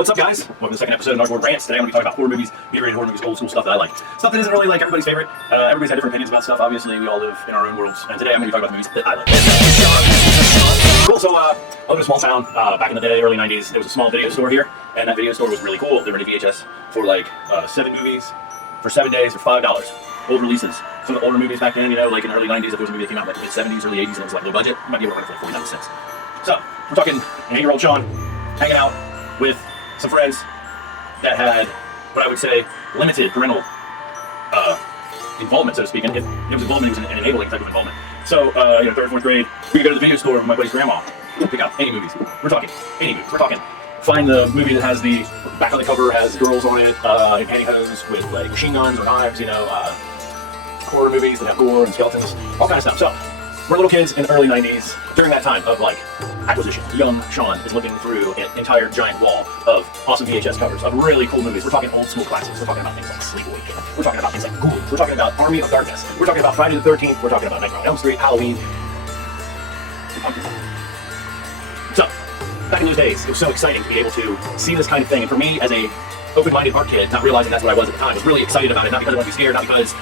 What's up, guys? Welcome to the second episode of Gnargore Rants. Today I'm going to be talking about horror movies, B-rated horror movies, old school stuff that I like. Stuff that isn't really like everybody's favorite. Everybody's had different opinions about stuff. Obviously, we all live in our own worlds. And today I'm going to be talking about the movies that I like. Cool. So, I live in a small town. Back in the day, early 90s, there was a small video store here. And that video store was really cool. They rented VHS for like 7 movies for 7 days for $5. Old releases. Some of the older movies back then, you know, like in the early 90s, if there was a movie that came out in like the mid-70s, early 80s, and it was like low budget, you might be able to rent it for like 49 cents. So, we're talking an 8-year-old Sean hanging out with some friends that had what I would say limited parental involvement, so to speak. And if it was involvement, it was an enabling type of involvement. So, 3rd or 4th grade, we could go to the video store with my buddy's grandma, pick out any movies. We're talking any movies. We're talking find the movie that has the back on the cover has girls on it in pantyhose with like machine guns or knives, you know, horror movies that have gore and skeletons, all kind of stuff. So, we're little kids in the early 90s, during that time of like acquisition. Young Sean is looking through an entire giant wall of awesome VHS covers of really cool movies. We're talking old school classics. We're talking about things like Sleepaway. We're talking about things like Ghouls. We're talking about Army of Darkness. We're talking about Friday the 13th. We're talking about Nightmare on Elm Street, Halloween. So, back in those days, it was so exciting to be able to see this kind of thing. And for me, as a open-minded art kid, not realizing that's what I was at the time, I was really excited about it, not because I wanted to be scared, not because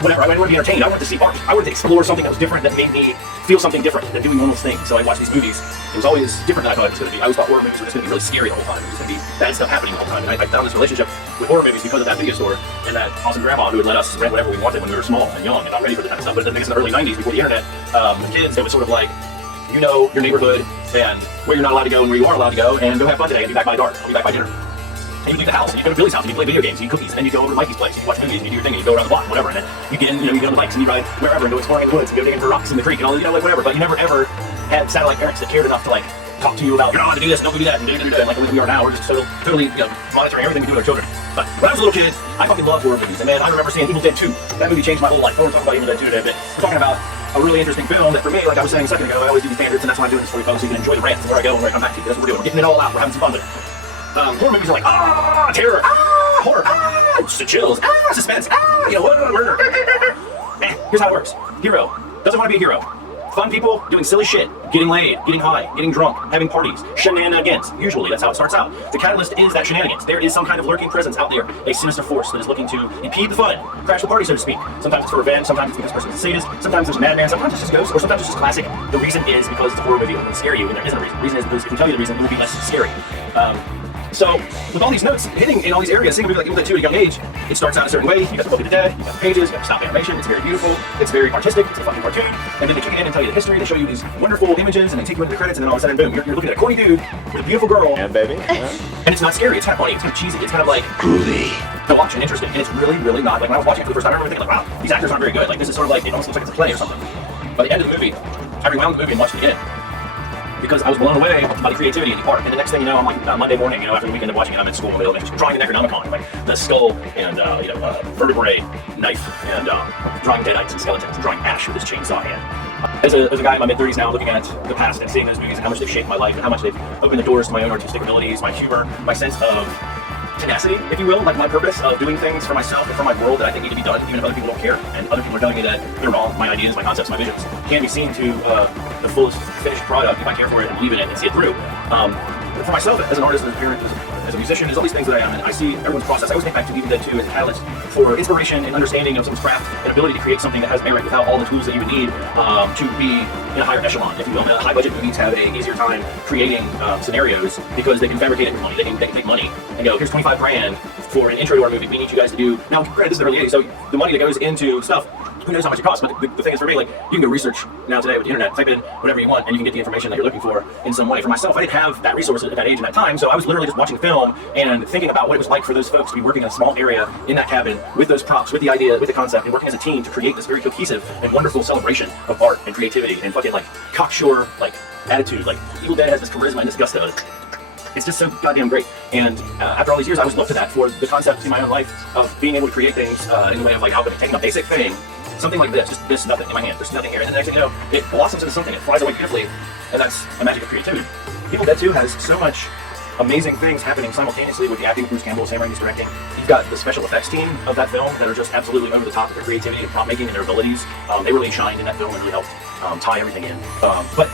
whatever, I wanted to be entertained. I wanted to see art. I wanted to explore something that was different, that made me feel something different than doing normal things. So I watched these movies. It was always different than I thought it was going to be. I always thought horror movies were just going to be really scary the whole time. It was just going to be bad stuff happening the whole time. And I found this relationship with horror movies because of that video store and that awesome grandma who would let us rent whatever we wanted when we were small and young and not ready for this kind of stuff. But the thing is, in the early 90s, before the internet, the kids, it was sort of like, you know your neighborhood and where you're not allowed to go and where you are allowed to go, and go have fun today and be back by dark. I'll be back by dinner. And you leave the house, and you go to Billy's house, and you play video games, and you eat cookies, and then you go over to Mikey's place, and you watch movies, and you do your thing, and you go around the block, whatever, and then you get in, you get on the bikes, and you ride wherever, and go exploring in the woods, and go digging for rocks in the creek, and all, like whatever. But you never ever had satellite parents that cared enough to like talk to you about, you're not allowed to do this, don't do that, and like the way we are now. We're just totally monitoring everything we do with our children. But when I was a little kid, I fucking loved horror movies, and man, I remember seeing Evil Dead 2. That movie changed my whole life. We're talking about Evil Dead 2 today, but we're talking about a really interesting film that for me, like I was saying a second ago, I always do the standards, and that's why I'm doing this for you folks, so you can enjoy the rants and where I go and where I come back to. That's what we're doing. We're getting it all out. We're having some fun with it. Horror movies are like, terror, horror, chills, suspense, murder. Here's how it works. Hero doesn't want to be a hero. Fun people doing silly shit, getting laid, getting high, getting drunk, having parties, shenanigans. Usually that's how it starts out. The catalyst is that shenanigans. There is some kind of lurking presence out there, a sinister force that is looking to impede the fun, crash the party, so to speak. Sometimes it's for revenge, sometimes it's because the person is a sadist, sometimes there's a madman, sometimes it's just ghosts, or sometimes it's just classic. The reason is because it's a horror movie and it'll scare you, and there isn't a reason. The reason is because if we tell you the reason, it will be less scary. So, with all these notes hitting in all these areas, seeing a movie like Evil Dead 2 at a young age, it starts out a certain way. You got the Book of the Dead, you got the pages, you got the stop animation, it's very beautiful, it's very artistic, it's a fucking cartoon, and then they kick it in and tell you the history, they show you these wonderful images, and they take you into the credits, and then all of a sudden, boom, you're looking at a corny dude with a beautiful girl. Yeah, baby. And it's not scary, it's kind of funny, it's kind of cheesy, it's kind of like groovy to watch and interesting, and it's really, really not. Like when I was watching it for the first time, I remember thinking like, wow, these actors aren't very good. Like this is sort of like, it almost looks like it's a play or something. By the end of the movie, I rewound the movie and watched it again, because I was blown away by the creativity in the art. And the next thing you know, I'm like Monday morning, after the weekend of watching it, I'm in school in the middle of it, drawing the Necronomicon, like the skull and vertebrae knife, and drawing deadites and skeletons, and drawing Ash with his chainsaw hand. As a guy in my mid-30s now, looking at the past and seeing those movies and how much they've shaped my life and how much they've opened the doors to my own artistic abilities, my humor, my sense of tenacity, if you will, like my purpose of doing things for myself and for my world that I think need to be done, even if other people don't care, and other people are telling me that they're wrong. My ideas, my concepts, my visions can be seen to the fullest finished product if I care for it and believe in it and see it through. For myself, as an artist, as a parent, as a musician, there's all these things that I am, and I see everyone's process. I always think back to Evil Dead 2 as a catalyst for inspiration and understanding of someone's craft and ability to create something that has merit without all the tools that you would need to be in a higher echelon, if you will. High budget movies have an easier time creating scenarios because they can fabricate it with money. They can make money and go, here's 25 grand for an intro to our movie. We need you guys to do. Now, granted, this is the early 80s, so the money that goes into stuff, who knows how much it costs, but the thing is for me, like, you can go research now today with the internet, type in whatever you want, and you can get the information that you're looking for in some way. For myself, I didn't have that resource at that age and that time, so I was literally just watching film and thinking about what it was like for those folks to be working in a small area in that cabin with those props, with the idea, with the concept, and working as a team to create this very cohesive and wonderful celebration of art and creativity and fucking, like, cocksure, like, attitude. Like, Evil Dead has this charisma and this gusto. It's just so goddamn great. And after all these years, I always looked to that for the concept in my own life of being able to create things in the way of, like, taking a basic thing, something like this, just this, nothing in my hand, there's nothing here, and then the next thing you know, it blossoms into something, it flies away beautifully, and that's a magic of creativity. Evil Dead 2 has so much amazing things happening simultaneously with the acting of Bruce Campbell, Sam Raimi's directing. You've got the special effects team of that film that are just absolutely over the top with their creativity and prop making and their abilities. They really shined in that film and really helped tie everything in. But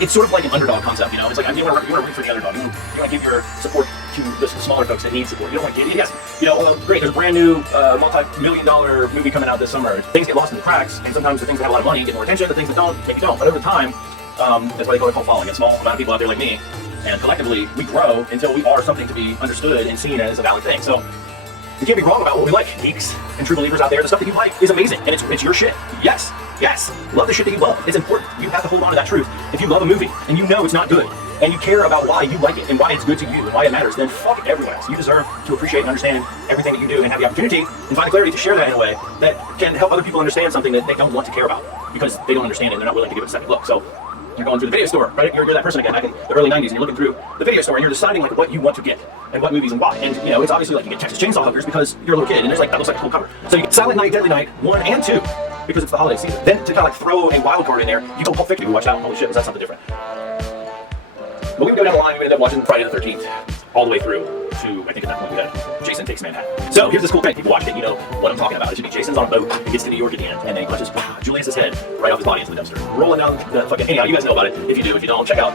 it's sort of like an underdog concept, you know? It's like, you want to root for the underdog. You want to give your support to the smaller folks that need support. You don't want to get, yes, you know, great, there's a brand new multi-million-dollar movie coming out this summer. Things get lost in the cracks, and sometimes the things that have a lot of money get more attention, the things that don't, maybe don't. But over time, that's why they call following. A small amount of people out there like me, and collectively, we grow until we are something to be understood and seen as a valid thing. So, you can't be wrong about what we like. Geeks and true believers out there, the stuff that you like is amazing, and it's your shit. Yes, love the shit that you love. It's important. You have to hold on to that truth. If you love a movie and you know it's not good, and you care about why you like it and why it's good to you and why it matters, then fuck everyone else. You deserve to appreciate and understand everything that you do and have the opportunity and find the clarity to share that in a way that can help other people understand something that they don't want to care about because they don't understand it and they're not willing to give it a second look. So you're going through the video store, right? You're that person again back in the early 90s, and you're looking through the video store and you're deciding like what you want to get and what movies and why. And you know, it's obviously like you get Texas Chainsaw Hookers because you're a little kid and there's like, that looks like a cool cover. So you get Silent Night, Deadly Night 1 and 2 because it's the holiday season. Then to kind of like throw a wild card in there, you go Pulp Fiction, we watch that one. Holy shit, was that something different? But we would go down the line, we would end up watching Friday the 13th all the way through to, I think at that point we had Jason Takes Manhattan. So here's this cool thing, people watch it, you know what I'm talking about. It should be Jason's on a boat, he gets to New York at the end, and then he punches Julius's head right off his body into the dumpster. Rolling down the fucking, anyhow, you guys know about it. If you do, if you don't, check out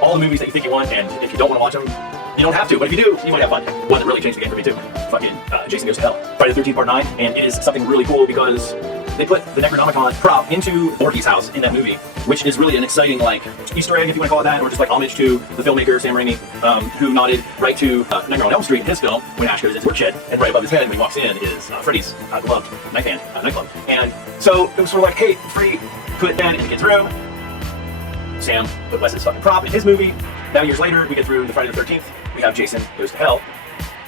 all the movies that you think you want, and if you don't want to watch them, you don't have to, but if you do, you might have fun. One that really changed the game for me too, fucking Jason Goes to Hell. Friday the 13th Part 9, and it is something really cool because they put the Necronomicon prop into Voorhees' house in that movie, which is really an exciting like Easter egg, if you want to call it that, or just like homage to the filmmaker Sam Raimi, who nodded right to Nightmare on Elm Street in his film when Ash goes into the workshed, and right above his head when he walks in is Freddy's gloved nightclub. And so it was sort of like, hey, Freddy put that in the kid's room. Sam put Wes's fucking prop in his movie. Now years later, we get through the Friday the 13th. We have Jason Goes to Hell.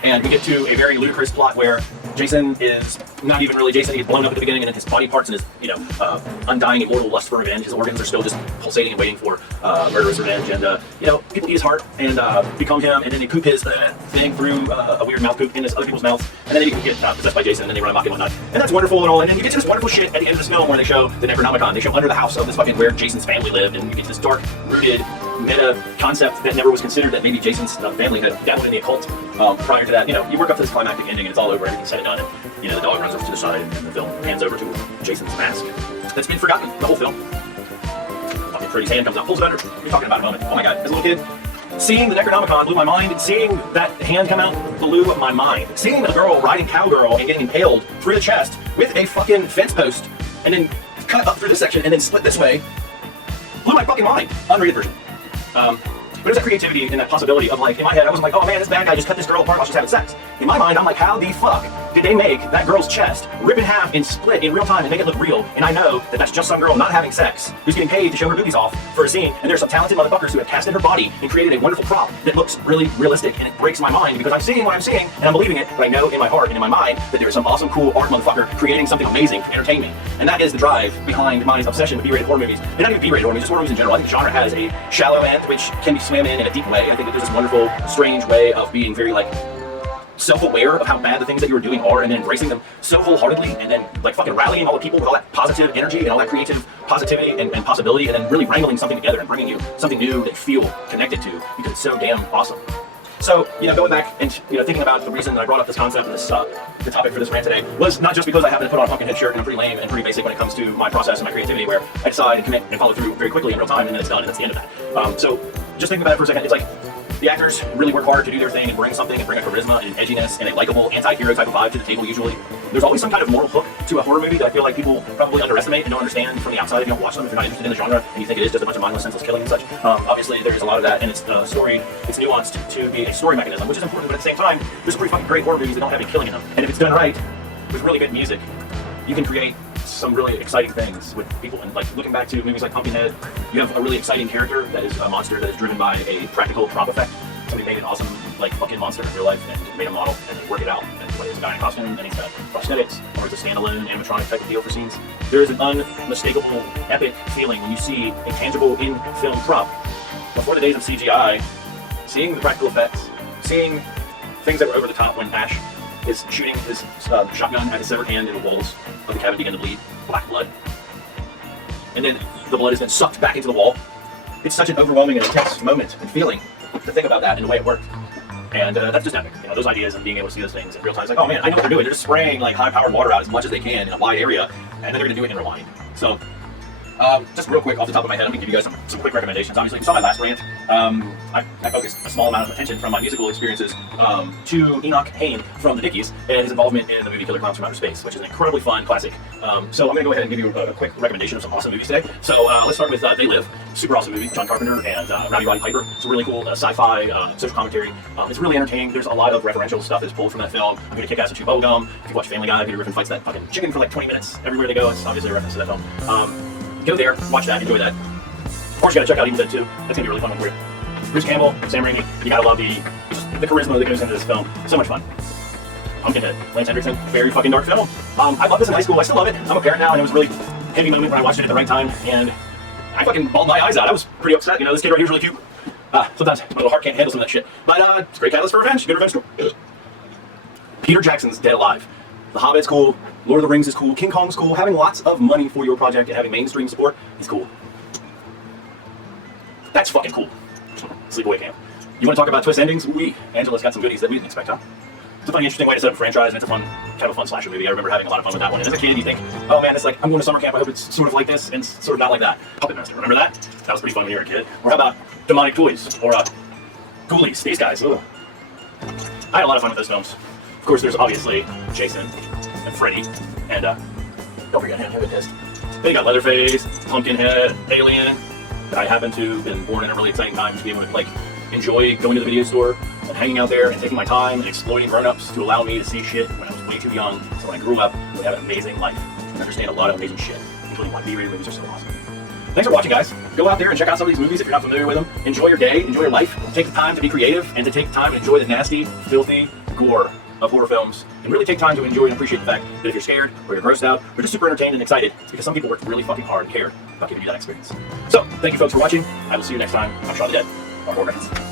And we get to a very ludicrous plot where Jason is not even really Jason. He's blown up at the beginning, and then his body parts and his, undying immortal lust for revenge. His organs are still just pulsating and waiting for murderous revenge. And people eat his heart and become him, and then they poop his thing through a weird mouth poop in other people's mouths, and then he can get possessed by Jason, and then they run amok and whatnot. And that's wonderful and all. And then you get to this wonderful shit at the end of this film where they show the Necronomicon. They show under the house of this fucking where Jason's family lived, and you get this dark-rooted meta concept that never was considered, that maybe Jason's family had dabbled in the occult prior to that. You work up to this climactic ending and it's all over, everything's said and done, and the dog runs over to the side and the film hands over to Jason's mask that's been forgotten the whole film. Fucking Freddy's hand comes out, pulls it under. What are you talking about a moment? Oh my god, as a little kid, seeing the Necronomicon blew my mind. Seeing that hand come out blew my mind. Seeing a girl riding cowgirl and getting impaled through the chest with a fucking fence post and then cut up through this section and then split this way blew my fucking mind. Unrated version. But there's that creativity and that possibility of like, in my head, I wasn't like, oh man, this bad guy just cut this girl apart while she's having sex. In my mind, I'm like, how the fuck did they make that girl's chest rip in half and split in real time and make it look real? And I know that that's just some girl not having sex who's getting paid to show her boobies off for a scene, and there's some talented motherfuckers who have casted her body and created a wonderful prop that looks really realistic, and it breaks my mind because I'm seeing what I'm seeing and I'm believing it, but I know in my heart and in my mind that there is some awesome, cool art motherfucker creating something amazing to entertain me. And that is the drive behind my obsession with B-rated horror movies. And not even B-rated horror movies, just horror movies in general. I think the genre has a shallow end which can be swam in a deep way. I think that there's this wonderful, strange way of being very like self-aware of how bad the things that you were doing are, and then embracing them so wholeheartedly, and then like fucking rallying all the people with all that positive energy and all that creative positivity and possibility, and then really wrangling something together and bringing you something new that you feel connected to because it's so damn awesome. So, going back and thinking about the reason that I brought up this concept and this the topic for this rant today was not just because I happen to put on a Pumpkinhead shirt and I'm pretty lame and pretty basic when it comes to my process and my creativity, where I decide and commit and follow through very quickly in real time, and then it's done, and that's the end of that. So just thinking about it for a second, it's like the actors really work hard to do their thing and bring something and bring a charisma and an edginess and a likable anti-hero type of vibe to the table usually. There's always some kind of moral hook to a horror movie that I feel like people probably underestimate and don't understand from the outside if you don't watch them, if you're not interested in the genre and you think it is just a bunch of mindless, senseless killing and such. Obviously, there's a lot of that, and it's it's nuanced to be a story mechanism, which is important, but at the same time, there's some pretty fucking great horror movies that don't have any killing in them. And if it's done right, with really good music, you can create some really exciting things with people. And like looking back to movies like Pumpkinhead, you have a really exciting character that is a monster that is driven by a practical prop effect. Somebody made an awesome like fucking monster in real life and made a model and they work it out. And whether it's a guy in a costume and he's got prosthetics or it's a standalone animatronic type of deal for scenes, there is an unmistakable epic feeling when you see a tangible in-film prop. Before the days of CGI, seeing the practical effects, seeing things that were over the top when Ash is shooting his shotgun at his severed hand in the walls of the cabin begin to bleed black blood. And then the blood is then sucked back into the wall. It's such an overwhelming and intense moment and feeling to think about that and the way it worked. And that's just epic. Those ideas and being able to see those things in real time. It's like, oh man, I know what they're doing. They're just spraying like high-powered water out as much as they can in a wide area, and then they're going to do it in real time. So Just real quick off the top of my head, I'm going to give you guys some quick recommendations. Obviously, you saw my last rant. I focused a small amount of attention from my musical experiences to Enoch Hain from the Dickies and his involvement in the movie Killer Clowns from Outer Space, which is an incredibly fun classic. So I'm going to go ahead and give you a quick recommendation of some awesome movies today. So let's start with They Live, super awesome movie, John Carpenter and Rowdy Roddy Piper. It's a really cool sci-fi social commentary. It's really entertaining. There's a lot of referential stuff that's pulled from that film. I'm going to kick ass and chew bubblegum. If you watch Family Guy, Peter Griffin fights that fucking chicken for like 20 minutes everywhere they go. It's obviously a reference to that film. Go there, watch that, enjoy that. Of course, you gotta check out Evil Dead 2. That's gonna be a really fun one for you. Bruce Campbell, Sam Raimi, you gotta love the charisma that goes into this film. So much fun. Pumpkinhead, Lance Henriksen, very fucking dark film. I loved this in high school, I still love it. I'm a parent now, and it was a really heavy moment when I watched it at the right time, and I fucking bawled my eyes out. I was pretty upset, you know, this kid right here is really cute. Sometimes my little heart can't handle some of that shit. But it's a great catalyst for revenge, good revenge story. Peter Jackson's Dead Alive. The Hobbit's cool, Lord of the Rings is cool, King Kong's cool, having lots of money for your project and having mainstream support is cool. That's fucking cool. Sleepaway Camp. You want to talk about twist endings? Ooh, Angela's got some goodies that we didn't expect, huh? It's a funny, interesting way to set up a franchise, and it's a fun, kind of a fun slasher movie. I remember having a lot of fun with that one. And as a kid, you think, oh man, it's like, I'm going to summer camp, I hope it's sort of like this, and sort of not like that. Puppet Master, remember that? That was pretty fun when you were a kid. Or how about Demonic Toys? Or Ghoulies, these guys. Ugh. I had a lot of fun with those films. Of course, there's obviously Jason and Freddy, and don't forget him, Hypnotist. Then you got Leatherface, Pumpkinhead, Alien. I happen to have been born in a really exciting time to be able to like enjoy going to the video store and hanging out there and taking my time and exploiting grown-ups to allow me to see shit when I was way too young. So when I grew up, I would have an amazing life and understand a lot of amazing shit, including why B-rated movies are so awesome. Thanks for watching, guys. Go out there and check out some of these movies if you're not familiar with them. Enjoy your day, enjoy your life. Take the time to be creative and to take the time to enjoy the nasty, filthy gore of horror films, and really take time to enjoy and appreciate the fact that if you're scared, or you're grossed out, or just super entertained and excited, it's because some people worked really fucking hard and care about giving you that experience. So, thank you folks for watching. I will see you next time on Shaun the Dead, or Rants.